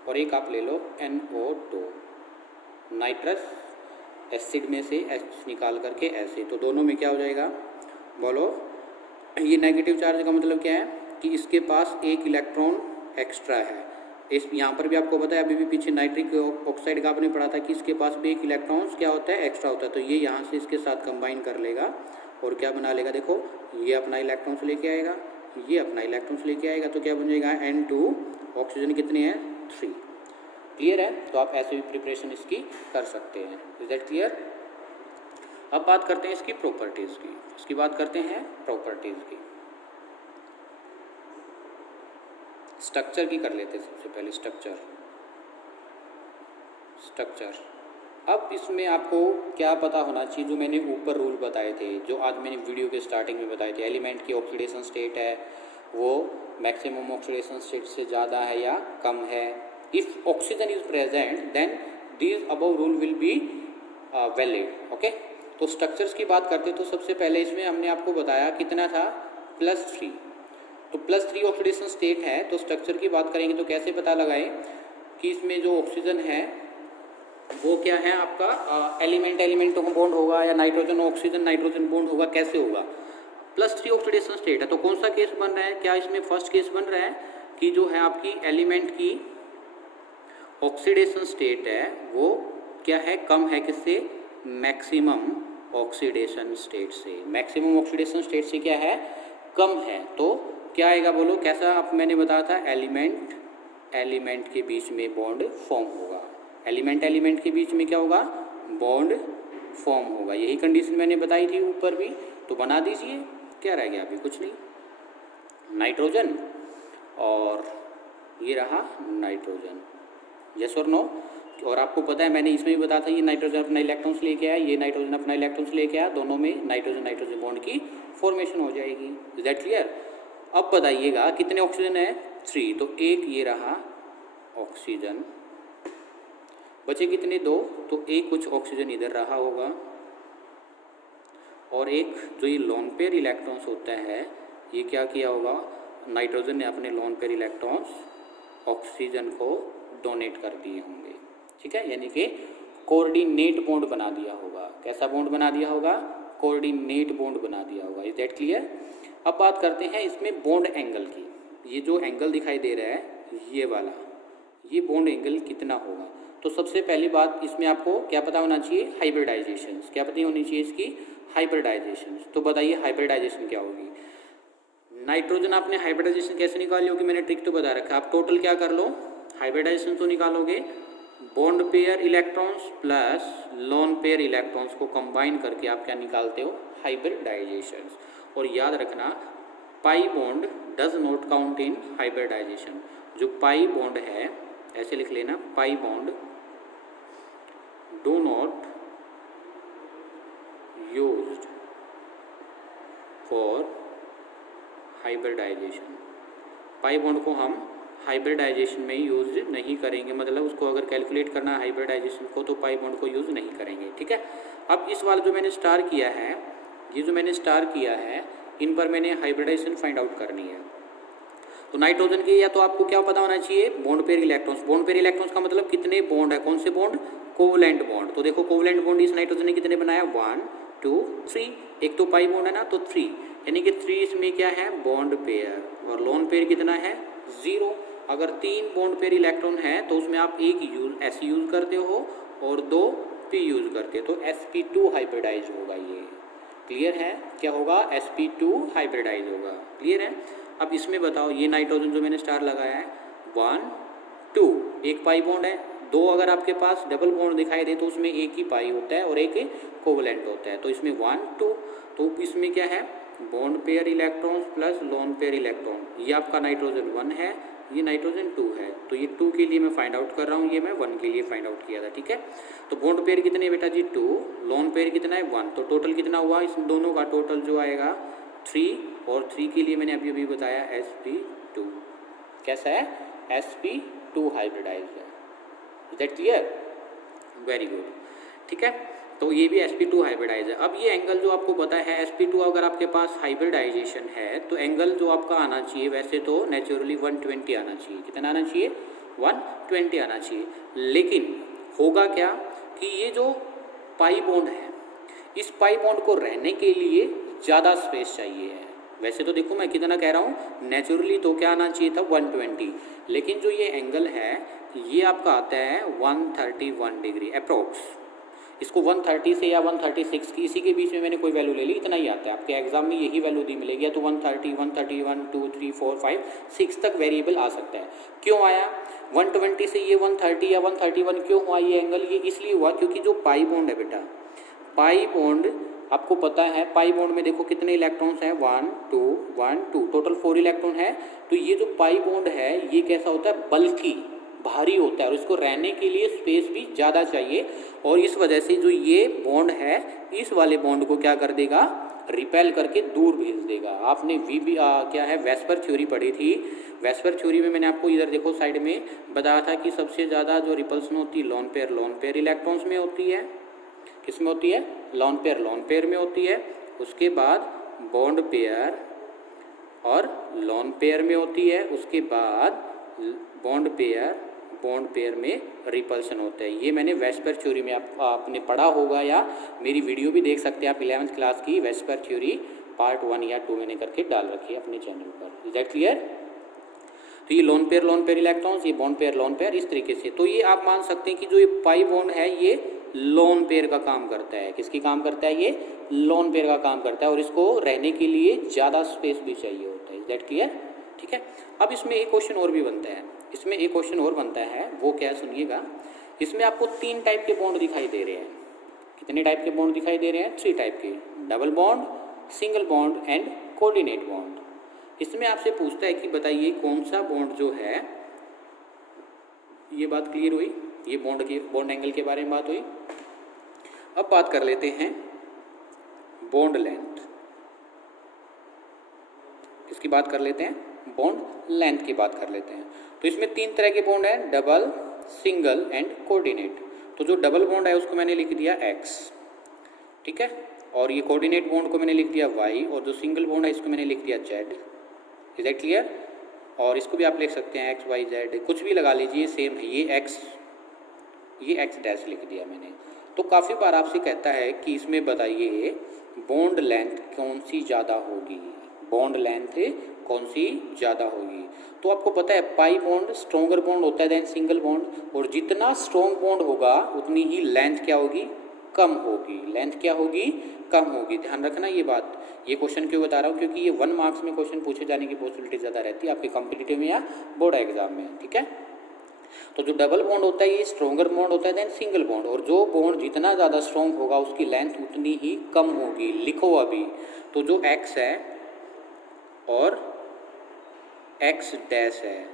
और एक आप ले लो NO2, नाइट्रस एसिड में से H निकाल करके ऐसे, तो दोनों में क्या हो जाएगा बोलो। ये नेगेटिव चार्ज का मतलब क्या है कि इसके पास एक इलेक्ट्रॉन एक्स्ट्रा है। इस यहाँ पर भी आपको पता है, अभी भी पीछे नाइट्रिक ऑक्साइड का आपने पढ़ा था कि इसके पास भी एक इलेक्ट्रॉन्स क्या होता है, एक्स्ट्रा होता है। तो ये यहाँ से इसके साथ कंबाइन कर लेगा और क्या बना लेगा, देखो ये अपना इलेक्ट्रॉन्स लेके आएगा, ये अपना इलेक्ट्रॉन्स लेके आएगा, तो क्या बन जाएगा, N2, ऑक्सीजन कितने हैं, 3। क्लियर है, तो आप ऐसे भी प्रिपरेशन इसकी कर सकते हैं। Is that clear. अब बात करते हैं इसकी प्रॉपर्टीज़ की, इसकी बात करते हैं प्रॉपर्टीज़ की। स्ट्रक्चर की कर लेते हैं सबसे पहले, स्ट्रक्चर। अब इसमें आपको क्या पता होना चाहिए, जो मैंने ऊपर रूल बताए थे, जो आज मैंने वीडियो के स्टार्टिंग में बताए थे, एलिमेंट की ऑक्सीडेशन स्टेट है वो मैक्सिमम ऑक्सीडेशन स्टेट से ज़्यादा है या कम है। If oxygen is present then this above rule will be valid. Okay, तो स्ट्रक्चर्स की बात करते तो सबसे पहले इसमें हमने आपको बताया कितना था, +3। तो +3 ऑक्सीडेशन स्टेट है, तो स्ट्रक्चर की बात करेंगे तो कैसे पता लगाएं कि इसमें जो ऑक्सीजन है वो क्या है आपका एलिमेंट एलिमेंट बॉन्ड होगा या नाइट्रोजन ऑक्सीजन बॉन्ड होगा, कैसे होगा? +3 ऑक्सीडेशन स्टेट है, तो कौन सा केस बन रहा है? क्या इसमें फर्स्ट केस बन रहा है कि जो है आपकी एलिमेंट की ऑक्सीडेशन स्टेट है वो क्या है, कम है किससे? मैक्सिमम ऑक्सीडेशन स्टेट से। मैक्सिमम ऑक्सीडेशन स्टेट से क्या है, कम है। तो क्या आएगा बोलो, कैसा आप मैंने बताया था, एलिमेंट एलिमेंट के बीच में बॉन्ड फॉर्म होगा। एलिमेंट एलिमेंट के बीच में क्या होगा, बॉन्ड फॉर्म होगा। यही कंडीशन मैंने बताई थी ऊपर भी, तो बना दीजिए। क्या रह गया अभी? कुछ नहीं, नाइट्रोजन और ये रहा नाइट्रोजन, यस और नो। और आपको पता है मैंने इसमें भी बताया था, ये नाइट्रोजन अपना इलेक्ट्रॉन्स लेके आया, ये नाइट्रोजन अपना इलेक्ट्रॉन्स लेके आया, दोनों में नाइट्रोजन नाइट्रोजन बॉन्ड की फॉर्मेशन हो जाएगी। Is that clear? अब बताइएगा कितने ऑक्सीजन है? 3, तो एक ये रहा ऑक्सीजन, बचे कितने? 2, तो एक कुछ ऑक्सीजन इधर रहा होगा और एक जो ये लोन पेयर इलेक्ट्रॉन्स होता है, ये क्या किया होगा, नाइट्रोजन ने अपने लोन पेयर इलेक्ट्रॉन्स ऑक्सीजन को डोनेट कर दिए होंगे। ठीक है, यानी कि कोऑर्डिनेट बॉन्ड बना दिया होगा। कैसा बॉन्ड बना दिया होगा? कोऑर्डिनेट बॉन्ड बना दिया होगा। Is that clear? अब बात करते हैं इसमें बॉन्ड एंगल की। ये जो एंगल दिखाई दे रहा है ये वाला, ये बॉन्ड एंगल कितना होगा? तो सबसे पहली बात इसमें आपको क्या पता होना चाहिए? हाइब्रिडाइजेशन। क्या पता होनी चाहिए इसकी? हाइब्रिडाइजेशन। तो बताइए हाइब्रिडाइजेशन क्या होगी? नाइट्रोजन आपने हाइब्रिडाइजेशन कैसे निकाली होगी? मैंने ट्रिक तो बता रखा है। आप टोटल क्या कर लो, हाइब्रिडाइजेशन तो निकालोगे, bond pair electrons plus lone pair electrons को कंबाइन करके आप क्या निकालते हो? हाइब्रिडाइजेशन। और याद रखना, pi bond does not count in hybridisation. जो पाई बॉन्ड है ऐसे लिख लेना, pi bond do not used for hybridisation. Pi bond को हम हाइब्रिडाइजेशन में यूज नहीं करेंगे, मतलब उसको अगर कैलकुलेट करना है हाइब्रिडाइजेशन को तो पाई बॉन्ड को यूज़ नहीं करेंगे। ठीक है, अब इस वाला जो मैंने स्टार किया है, ये जो मैंने स्टार किया है, इन पर मैंने हाइब्रिडाइजेशन फाइंड आउट करनी है। तो नाइट्रोजन की या तो आपको क्या पता होना चाहिए? Bond pair electrons. Bond pair electrons का मतलब कितने बॉन्ड है, कौन से बॉन्ड? Covalent bond. तो देखो कोवलेंट बॉन्ड इस नाइट्रोजन ने कितने बनाया? 1 2 3। एक तो पाई बॉन्ड है ना, तो 3, यानी कि 3 इसमें क्या है? Bond pair. और लोन पेयर कितना है? 0। अगर 3 बॉन्ड पेयर इलेक्ट्रॉन है तो उसमें आप एक S यूज करते हो और 2 P यूज करते हो, तो sp2 हाइब्रिडाइज होगा। ये क्लियर है? क्या होगा? sp2 हाइब्रिडाइज होगा। क्लियर है? अब इसमें बताओ, ये नाइट्रोजन जो मैंने स्टार लगाया है 1 2, एक पाई बॉन्ड है। 2 अगर आपके पास डबल बॉन्ड दिखाई दे तो उसमें एक ही पाई होता है और एक कोवलेंट होता है। तो इसमें 1 2, तो इसमें क्या है? Bond pair electrons plus lone pair electron. ये आपका नाइट्रोजन 1 है, ये नाइट्रोजन 2 है। तो ये 2 के लिए मैं फाइंड आउट कर रहा हूँ, ये मैं 1 के लिए फाइंड आउट किया था। ठीक है, तो बॉन्ड पेयर कितने बेटा जी? 2, लोन पेयर कितना है? 1। तो टोटल कितना हुआ इस दोनों का? टोटल जो आएगा 3, और 3 के लिए मैंने अभी बताया sp2। कैसा है? sp2 हाइब्रिडाइज है। Is that clear? Very good. ठीक है, तो ये भी sp2 हाइब्रिडाइज है। अब ये एंगल जो आपको पता है sp2, अगर आपके पास हाइब्रिडाइजेशन है तो एंगल जो आपका आना चाहिए वैसे तो नेचुरली 120 आना चाहिए। कितना आना चाहिए? 120 आना चाहिए। लेकिन होगा क्या कि ये जो पाई बॉन्ड है, इस पाई बॉन्ड को रहने के लिए ज़्यादा स्पेस चाहिए है। वैसे तो देखो मैं कितना कह रहा हूँ, नेचुरली तो क्या आना चाहिए था? 120, लेकिन जो ये एंगल है ये आपका आता है 131 डिग्री अप्रोक्स। इसको 130 से या 136 की इसी के बीच में मैंने कोई वैल्यू ले ली, इतना ही आता है। आपके एग्जाम में यही वैल्यू दी मिलेगी, या तो 130 131 2 3 4 5 6 तक वेरिएबल आ सकता है। क्यों आया 120 से ये 130 या 131 क्यों हुआ ये एंगल? ये इसलिए हुआ क्योंकि जो पाई बॉन्ड है बेटा, पाई बॉन्ड आपको पता है, पाई बॉन्ड में देखो कितने इलेक्ट्रॉन्स हैं? 1 2 1 2, टोटल 4 इलेक्ट्रॉन है। तो ये जो पाई बॉन्ड है ये कैसा होता है? बल्कि, भारी होता है, और इसको रहने के लिए स्पेस भी ज़्यादा चाहिए। और इस वजह से जो ये बॉन्ड है इस वाले बॉन्ड को क्या कर देगा? रिपेल करके दूर भेज देगा। आपने क्या है वेस्पर थ्योरी पढ़ी थी। वेस्पर थ्योरी में मैंने आपको इधर देखो साइड में बताया था कि सबसे ज़्यादा जो रिपल्सन होती है लोन पेयर इलेक्ट्रॉन्स में होती है। किस में होती है? लोन पेयर में होती है। उसके बाद बॉन्ड पेयर और लोन पेयर में होती है। उसके बाद बॉन्ड पेयर बॉन्ड पेयर में रिपल्शन होता है। ये मैंने वेस्पर थ्योरी में आपने पढ़ा होगा, या मेरी वीडियो भी देख सकते हैं आप 11th क्लास की वेस्पर थ्योरी पार्ट 1 या 2 मैंने करके डाल रखी है अपने चैनल पर। Is that clear? तो ये लोन पेयर इलेक्ट्रॉन्स, ये बॉन्ड पेयर इस तरीके से। तो ये आप मान सकते हैं कि जो ये पाई बॉन्ड है ये लोन पेयर का काम करता है। किसकी काम करता है? ये लोन पेयर का काम करता है, और इसको रहने के लिए ज़्यादा स्पेस भी चाहिए होता है। Is that clear? ठीक है। अब इसमें एक क्वेश्चन और भी बनता है, इसमें एक क्वेश्चन और बनता है, वो क्या सुनिएगा। इसमें आपको 3 टाइप के बॉन्ड दिखाई दे रहे हैं। कितने टाइप के बॉन्ड दिखाई दे रहे हैं? 3 टाइप के, double bond, single bond and coordinate bond. इसमें आपसे पूछता है कि बताइए कौन सा बॉन्ड जो है, ये बात क्लियर हुई, ये बॉन्ड एंगल के बारे में बात हुई। अब बात कर लेते हैं बॉन्ड लेंथ। इसकी बात कर लेते हैं, बॉन्ड लेंथ की बात कर लेते हैं। तो इसमें 3 तरह के बॉन्ड हैं, डबल, सिंगल एंड कोऑर्डिनेट। तो जो डबल बॉन्ड है उसको मैंने लिख दिया x, ठीक है, और ये कोऑर्डिनेट बॉन्ड को मैंने लिख दिया y, और जो सिंगल बॉन्ड है इसको मैंने लिख दिया z। Is that clear? और इसको भी आप लिख सकते हैं x, y, z, कुछ भी लगा लीजिए, सेम है। ये x डैश लिख दिया मैंने। तो काफ़ी बार आपसे कहता है कि इसमें बताइए बॉन्ड लेंथ कौन सी ज़्यादा होगी, बॉन्ड लेंथ कौन सी ज़्यादा होगी। तो आपको पता है पाई बॉन्ड स्ट्रॉन्गर बॉन्ड होता है देन सिंगल बॉन्ड, और जितना स्ट्रॉन्ग बॉन्ड होगा उतनी ही लेंथ क्या होगी? कम होगी। लेंथ क्या होगी? कम होगी। ध्यान रखना ये बात। ये क्वेश्चन क्यों बता रहा हूँ? क्योंकि ये 1 मार्क्स में क्वेश्चन पूछे जाने की पॉसिबिलिटी ज़्यादा रहती है आपके कॉम्पिटिटिव में या बोर्ड एग्जाम में, ठीक है। तो जो डबल बॉन्ड होता है ये स्ट्रॉन्गर बॉन्ड होता है देन सिंगल बॉन्ड, और जो बॉन्ड जितना ज़्यादा स्ट्रॉन्ग होगा उसकी लेंथ उतनी ही कम होगी। लिखो अभी, तो जो x है और x डैश है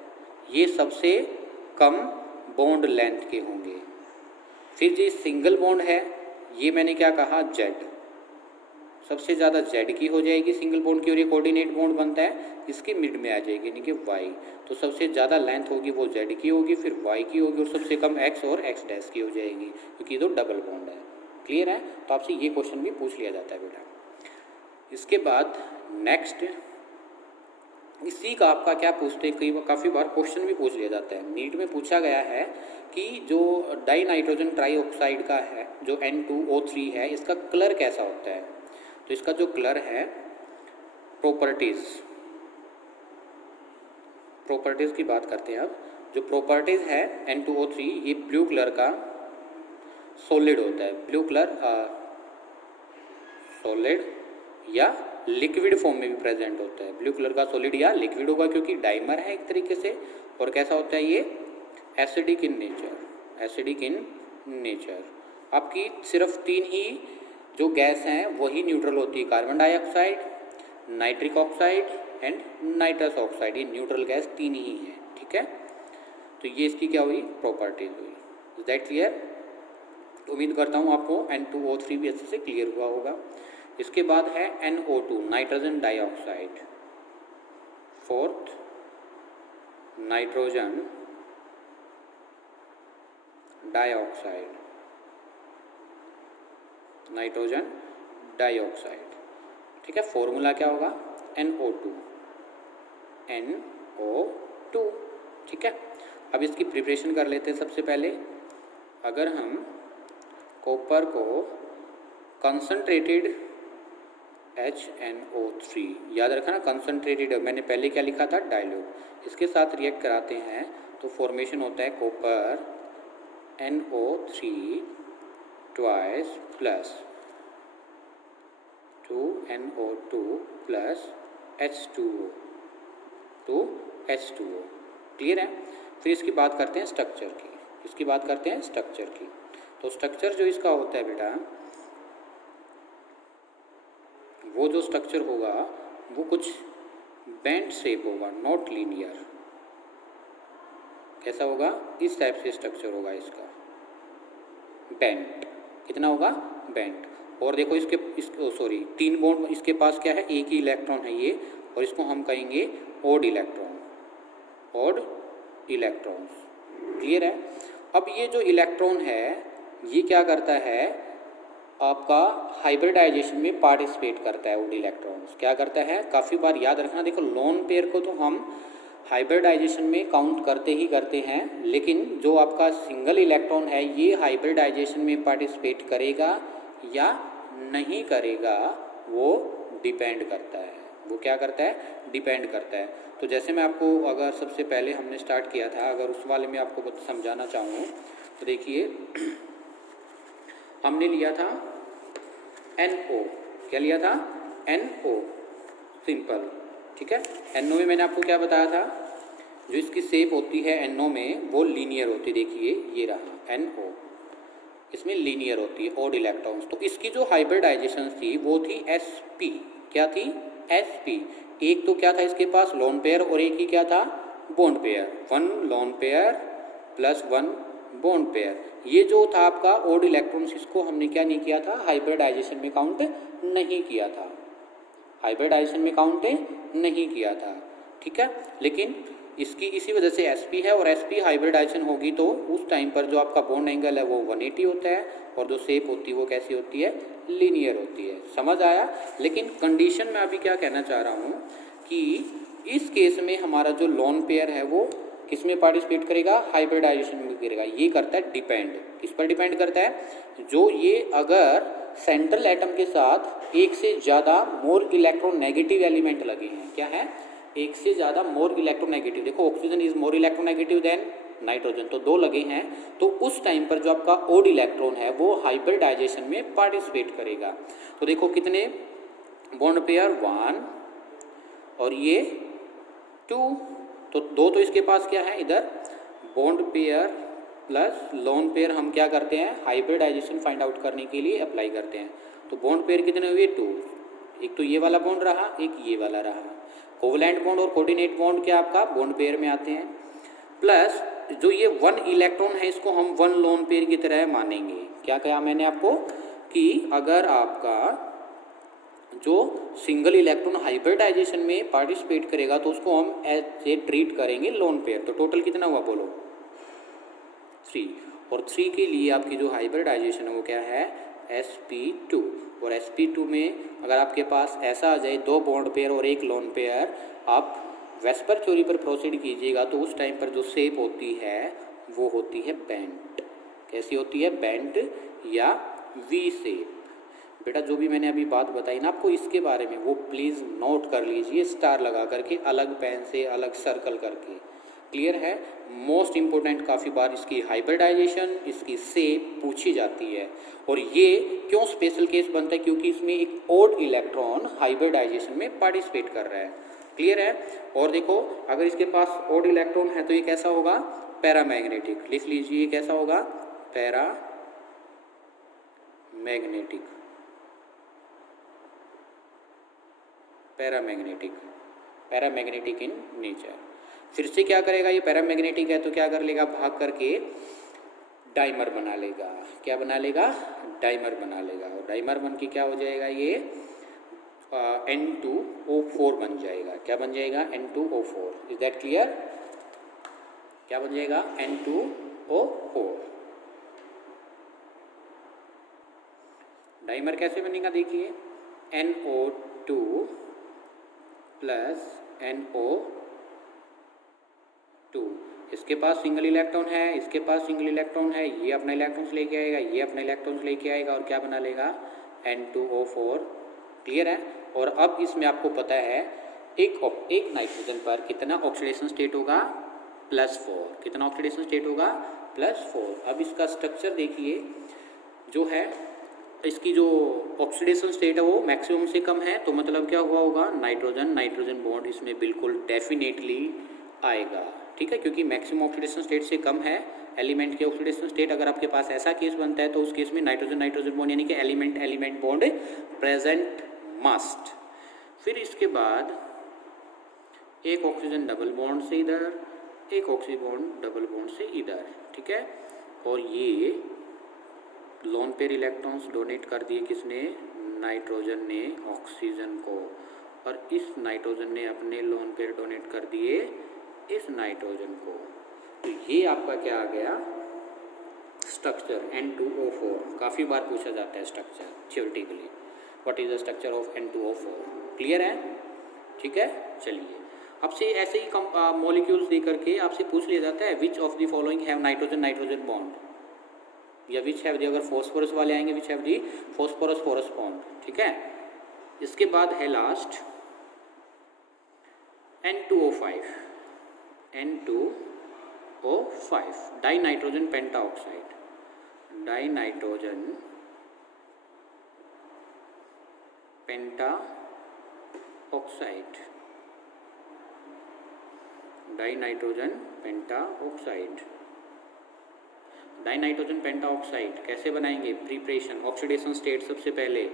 ये सबसे कम बॉन्ड लेंथ के होंगे। फिर जो सिंगल बॉन्ड है ये मैंने क्या कहा? z, सबसे ज़्यादा z की हो जाएगी सिंगल बॉन्ड की, और ये कोऑर्डिनेट बॉन्ड बनता है इसकी मिड में आ जाएगी यानी कि y। तो सबसे ज़्यादा लेंथ होगी वो z की होगी, फिर y की होगी, और सबसे कम x और x डैश की हो जाएगी, क्योंकि तो डबल बॉन्ड है। क्लियर है? तो आपसे ये क्वेश्चन भी पूछ लिया जाता है बेटा। इसके बाद नेक्स्ट, इसी का आपका क्या पूछते हैं, कई काफ़ी बार क्वेश्चन भी पूछ लिया जाता है। नीट में पूछा गया है कि जो डाई नाइट्रोजन ट्राईऑक्साइड का है जो N2O3 है, इसका कलर कैसा होता है। तो इसका जो कलर है, प्रॉपर्टीज़ की बात करते हैं अब। जो प्रॉपर्टीज़ है N2O3, ये ब्लू कलर का सॉलिड होता है, ब्लू कलर सॉलिड या लिक्विड फॉर्म में भी प्रेजेंट होता है। ब्लू कलर का सॉलिड या लिक्विड होगा क्योंकि डाइमर है एक तरीके से, और कैसा होता है ये? Acidic in nature. आपकी सिर्फ 3 ही जो गैस हैं वही न्यूट्रल होती है, carbon dioxide, nitric oxide and nitrous oxide. ये न्यूट्रल गैस 3 ही हैं, ठीक है। तो ये इसकी क्या हुई? प्रॉपर्टीज हुई। Is that clear? उम्मीद करता हूँ आपको N2O3 भी अच्छे से क्लियर हुआ होगा। इसके बाद है NO2, nitrogen dioxide. Fourth, nitrogen dioxide, ठीक है। फॉर्मूला क्या होगा? NO2, ठीक है। अब इसकी प्रिपरेशन कर लेते हैं। सबसे पहले अगर हम कॉपर को कंसंट्रेटेड HNO3, याद रखना कंसंट्रेटेड, मैंने पहले क्या लिखा था? डाइल्यूट। इसके साथ रिएक्ट कराते हैं तो फॉर्मेशन होता है copper NO3 twice plus 2NO2 plus H2O, clear है। फिर इसकी बात करते हैं स्ट्रक्चर की। तो स्ट्रक्चर जो इसका होता है बेटा, वो जो स्ट्रक्चर होगा वो कुछ बेंड शेप होगा, नॉट लीनियर। कैसा होगा? इस टाइप से स्ट्रक्चर होगा इसका, बेंड। कितना होगा? बेंड। और देखो इसके 3 बॉन्ड इसके पास क्या है? एक ही इलेक्ट्रॉन है ये, और इसको हम कहेंगे ओड इलेक्ट्रॉन्स। क्लियर है? अब ये जो इलेक्ट्रॉन है ये क्या करता है? आपका हाइब्रिडाइजेशन में पार्टिसिपेट करता है। ओड इलेक्ट्रॉन्स क्या करता है? काफ़ी बार याद रखना, देखो लोन पेयर को तो हम हाइब्रिडाइजेशन में काउंट करते ही करते हैं, लेकिन जो आपका सिंगल इलेक्ट्रॉन है ये हाइब्रिडाइजेशन में पार्टिसिपेट करेगा या नहीं करेगा वो डिपेंड करता है। वो क्या करता है? डिपेंड करता है। तो जैसे मैं आपको अगर सबसे पहले हमने स्टार्ट किया था, अगर उस वाले में आपको समझाना चाहूँ तो देखिए हमने लिया था NO। क्या लिया था? NO सिंपल, ठीक है। NO में मैंने आपको क्या बताया था, जो इसकी शेप होती है NO में वो लीनियर होती है। देखिए ये रहा NO, इसमें लीनियर होती है ओड इलेक्ट्रॉन्स। तो इसकी जो हाइब्रिडाइजेशन थी वो थी sp। क्या थी? sp। एक तो क्या था इसके पास? लोन पेयर, और एक ही क्या था? Bond pair. 1 lone pair plus 1 bond pair. ये जो था आपका ओड इलेक्ट्रॉन्स, इसको हमने क्या नहीं किया था? हाइब्रिडाइजेशन में काउंट नहीं किया था। हाइब्रिडाइजेशन में काउंट नहीं किया था, ठीक है। लेकिन इसकी इसी वजह से sp है, और sp हाइब्रिडाइजेशन होगी तो उस टाइम पर जो आपका बॉन्ड एंगल है वो 180 होता है, और जो शेप होती है वो कैसी होती है? लीनियर होती है। समझ आया? लेकिन कंडीशन में अभी क्या कहना चाह रहा हूँ कि इस केस में हमारा जो लोन पेयर है वो किस में पार्टिसिपेट करेगा? हाइब्रिडाइजेशन में करेगा। ये करता है डिपेंड। किस पर डिपेंड करता है? जो ये अगर सेंट्रल एटम के साथ एक से ज़्यादा मोर इलेक्ट्रोनेगेटिव एलिमेंट लगे हैं। क्या है? एक से ज़्यादा मोर इलेक्ट्रोनेगेटिव। देखो oxygen is more electronegative than nitrogen, तो 2 लगे हैं, तो उस टाइम पर जो आपका ओड इलेक्ट्रॉन है वो हाइब्रिडाइजेशन में पार्टिसिपेट करेगा। तो देखो कितने बॉन्ड पेयर? 1 और ये 2, तो 2 तो इसके पास क्या है? इधर bond pair plus lone pair हम क्या करते हैं? हाइब्रिडाइजेशन फाइंड आउट करने के लिए अप्लाई करते हैं। तो बॉन्ड पेयर कितने हुए? 2। एक तो ये वाला बॉन्ड रहा, एक ये वाला रहा। कोवलेंट बॉन्ड और कोऑर्डिनेट बॉन्ड क्या आपका बॉन्ड पेयर में आते हैं। प्लस जो ये 1 इलेक्ट्रॉन है इसको हम 1 लोन पेयर की तरह मानेंगे। क्या कहा मैंने आपको कि अगर आपका जो सिंगल इलेक्ट्रॉन हाइब्रिडाइजेशन में पार्टिसिपेट करेगा तो उसको हम ऐसे ट्रीट करेंगे लोन पेयर। तो टोटल कितना हुआ बोलो? 3। और 3 के लिए आपकी जो हाइब्रिडाइजेशन है वो क्या है? sp2। और sp2 में अगर आपके पास ऐसा आ जाए 2 बॉन्ड पेयर और 1 लोन पेयर, आप वेस्पर थ्योरी पर प्रोसीड कीजिएगा तो उस टाइम पर जो शेप होती है वो होती है बेंट। कैसी होती है? बेंट या वी शेप। बेटा जो भी मैंने अभी बात बताई ना आपको इसके बारे में वो प्लीज़ नोट कर लीजिए, स्टार लगा करके, अलग पेन से, अलग सर्कल करके। क्लियर है? मोस्ट इम्पोर्टेंट काफ़ी बार इसकी हाइब्रिडाइजेशन, इसकी शेप पूछी जाती है। और ये क्यों स्पेशल केस बनता है? क्योंकि इसमें एक ओड इलेक्ट्रॉन हाइब्रिडाइजेशन में पार्टिसिपेट कर रहा है। क्लियर है? और देखो अगर इसके पास ओड इलेक्ट्रॉन है तो ये कैसा होगा? पैरामैग्नेटिक। लिख लीजिए कैसा होगा? Paramagnetic. Paramagnetic, paramagnetic in nature. फिर से क्या करेगा? ये पैरामैग्नेटिक है तो क्या कर लेगा? भाग करके डाइमर बना लेगा। क्या बना लेगा? डाइमर बना लेगा। और डाइमर बन के क्या हो जाएगा? ये N2O4 बन जाएगा। क्या बन जाएगा? N2O4। Is that clear? क्या बन जाएगा? N2O4। डाइमर कैसे बनेगा? देखिए NO2 प्लस NO2। इसके पास सिंगल इलेक्ट्रॉन है, इसके पास सिंगल इलेक्ट्रॉन है, ये अपना इलेक्ट्रॉन्स लेके आएगा, ये अपना इलेक्ट्रॉन्स लेके आएगा और क्या बना लेगा? N2O4। क्लियर है? और अब इसमें आपको पता है एक नाइट्रोजन पर कितना ऑक्सीडेशन स्टेट होगा? +4। कितना ऑक्सीडेशन स्टेट होगा? +4। अब इसका स्ट्रक्चर देखिए, जो है इसकी जो ऑक्सीडेशन स्टेट है वो मैक्सिमम से कम है, तो मतलब क्या हुआ होगा? नाइट्रोजन बॉन्ड इसमें बिल्कुल डेफिनेटली आएगा। ठीक है, क्योंकि मैक्सिमम ऑक्सीडेशन स्टेट से कम है एलिमेंट के ऑक्सीडेशन स्टेट। अगर आपके पास ऐसा केस बनता है तो उस केस में नाइट्रोजन बॉन्ड यानी कि एलिमेंट बॉन्ड प्रेजेंट मस्ट। फिर इसके बाद एक ऑक्सीजन डबल बॉन्ड से इधर, एक ऑक्सीजन डबल बॉन्ड से इधर। ठीक है, और ये लोन पेयर इलेक्ट्रॉन्स डोनेट कर दिए किसने? नाइट्रोजन ने ऑक्सीजन को, और इस नाइट्रोजन ने अपने लोन पेयर डोनेट कर दिए इस नाइट्रोजन को। तो ये आपका क्या आ गया? Structure N2O4। काफ़ी बार पूछा जाता है structure theoretically, what is the structure of N2O4। Clear है? ठीक है, चलिए आपसे ऐसे ही मॉलिक्यूल्स दे करके आपसे पूछ लिया जाता है which of the following have nitrogen nitrogen bond, या विच हैव दी, अगर फॉस्फोरस वाले आएंगे which have the phosphorus phosphorus bond, ठीक है। इसके बाद है last N2O5, N2O5 di nitrogen pentoxide, di nitrogen pentoxide, di nitrogen pentoxide. Di nitrogen pentoxide कैसे बनाएंगे? प्रिपरेशन, ऑक्सीडेशन स्टेट, सबसे पहले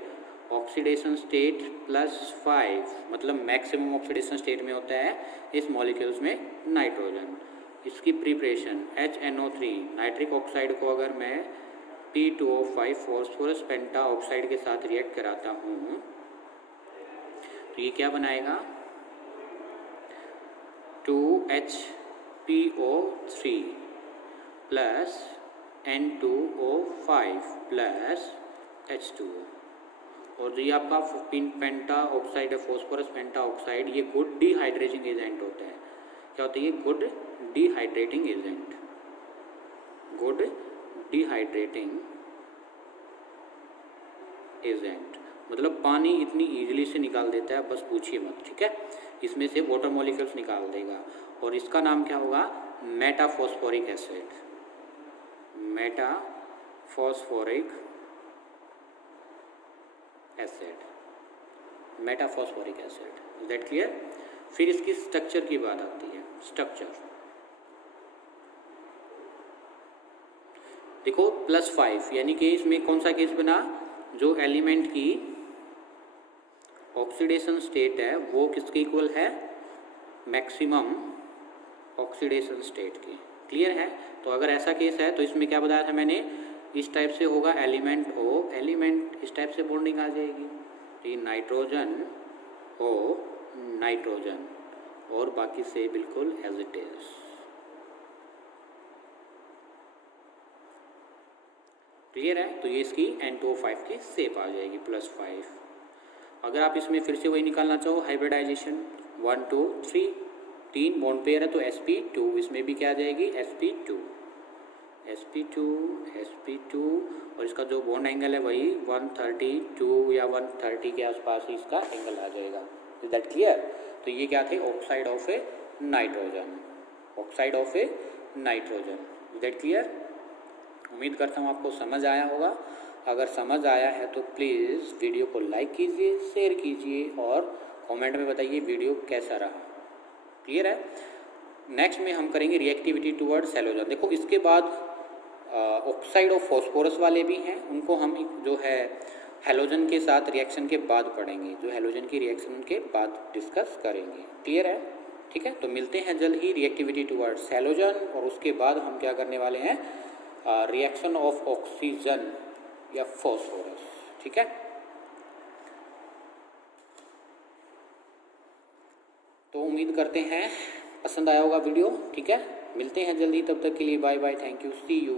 ऑक्सीडेशन स्टेट +5, मतलब मैक्सिमम ऑक्सीडेशन स्टेट में होता है इस मॉलिक्यूल्स में नाइट्रोजन। इसकी प्रिपरेशन HNO3 नाइट्रिक ऑक्साइड को अगर मैं P2O5 फॉस्फोरस पेंटाऑक्साइड के साथ रिएक्ट कराता हूँ तो ये क्या बनाएगा? 2HPO3 plus N2O5 plus H2O। और ये आपका पेंटाऑक्साइड है, फॉस्फोरस पेंटाऑक्साइड, ये गुड डिहाइड्रेटिंग एजेंट होता है। क्या होता है ये? Good dehydrating agent, good dehydrating agent, मतलब पानी इतनी इजीली से निकाल देता है, बस पूछिए मत, ठीक है। इसमें से वाटर मॉलिक्यूल्स निकाल देगा। और इसका नाम क्या होगा? Metaphosphoric acid, metaphosphoric acid, metaphosphoric acid. Is that clear? फिर इसकी स्ट्रक्चर की बात आती है। स्ट्रक्चर देखो, +5 यानी कि इसमें कौन सा केस बना? जो एलिमेंट की ऑक्सीडेशन स्टेट है वो किसके इक्वल है? मैक्सिमम ऑक्सीडेशन स्टेट की। क्लियर है? तो अगर ऐसा केस है तो इसमें क्या बताया था मैंने? इस टाइप से होगा एलिमेंट O, एलिमेंट इस टाइप से बॉन्डिंग आ जाएगी, ये नाइट्रोजन O नाइट्रोजन, और बाकी से बिल्कुल एज इट इज। क्लियर है? तो ये इसकी N2O5 की शेप आ जाएगी +5। अगर आप इसमें फिर से वही निकालना चाहो हाइब्रिडाइजेशन 1 2 3, 3 बॉन्ड पेयर है तो sp2, इसमें भी क्या आ जाएगी? sp2 और इसका जो बॉन्ड एंगल है वही 132 या 130 के आसपास ही इसका एंगल आ जाएगा। Is that clear? तो ये क्या थे? Oxide of A nitrogen, oxide of A nitrogen. Is that clear? उम्मीद करता हूँ आपको समझ आया होगा। अगर समझ आया है तो प्लीज़ वीडियो को लाइक कीजिए, शेयर कीजिए और कमेंट में बताइए वीडियो कैसा रहा। क्लियर है? नेक्स्ट में हम करेंगे रिएक्टिविटी टुवर्ड्स हैलोजन। देखो इसके बाद ऑक्साइड ऑफ फॉस्फोरस वाले भी हैं, उनको हम जो है हैलोजन के साथ रिएक्शन के बाद पढ़ेंगे, जो हैलोजन की रिएक्शन के बाद डिस्कस करेंगे। क्लियर है? ठीक है, तो मिलते हैं जल्द ही रिएक्टिविटी टुवर्ड्स हैलोजन, और उसके बाद हम क्या करने वाले हैं? रिएक्शन ऑफ ऑक्सीजन या फॉस्फोरस। ठीक है, तो उम्मीद करते हैं पसंद आया होगा वीडियो। ठीक है, मिलते हैं जल्दी, तब तक के लिए bye bye, thank you, see you.